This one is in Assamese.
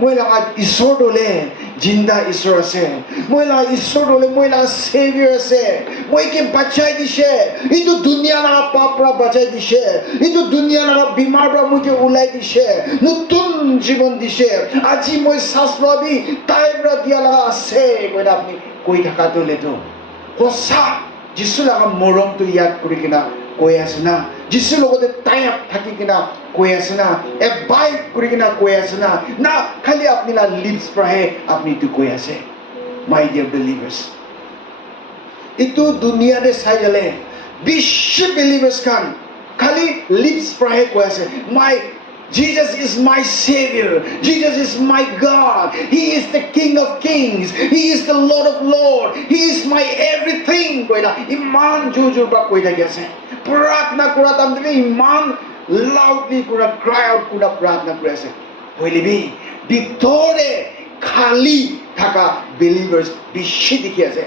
মই লাগাত ঈশ্বৰ দলে জিন্দা ঈশ্বৰ আছে মই লাগা ঈশ্বৰ দলে মই লাগা সেভিয়াৰ আছে মই কে বাঁচাই দিছে ইটো দুনিয়া লাগা পাপ পৰা বাঁচাই দিছে ইটো দুনিয়া লাগা বিমাৰ পৰা মই কে ওলাই দিছে নতুন জীৱন দিছে আজি মই শ্বাস লবি তাই পৰা দিয়া লাগা আছে কইনা আপনি কৈ থাকা দলেতো সঁচা যিশু লাগা মৰমটো ইয়াত কৰি কিনা কৈ আছে না যিশু লগতে টাই আপ থাকি কিনা কৈ আছে না এবাইট কৰি কিনা কৈ আছে না না খালি আপনি লা লিপস পৰাহে আপনি তো কৈ আছে মাই ডিয়াৰ বিলিভাৰ্স ইটো দুনিয়াতে চাই গলে বিশ্ব বিলিভাৰ্স খান খালি লিপস পৰাহে কৈ আছে মাই Jesus is my Savior. Jesus is my God. He is the King of Kings. He is the Lord of Lords. He is my everything. Koina iman jujur ba koi thaki ase. Pratna kura tamdile iman loudly kura cry out kura pratna kuri ase. Hoile bi bitore khali thaka believers bishi dikhi ase.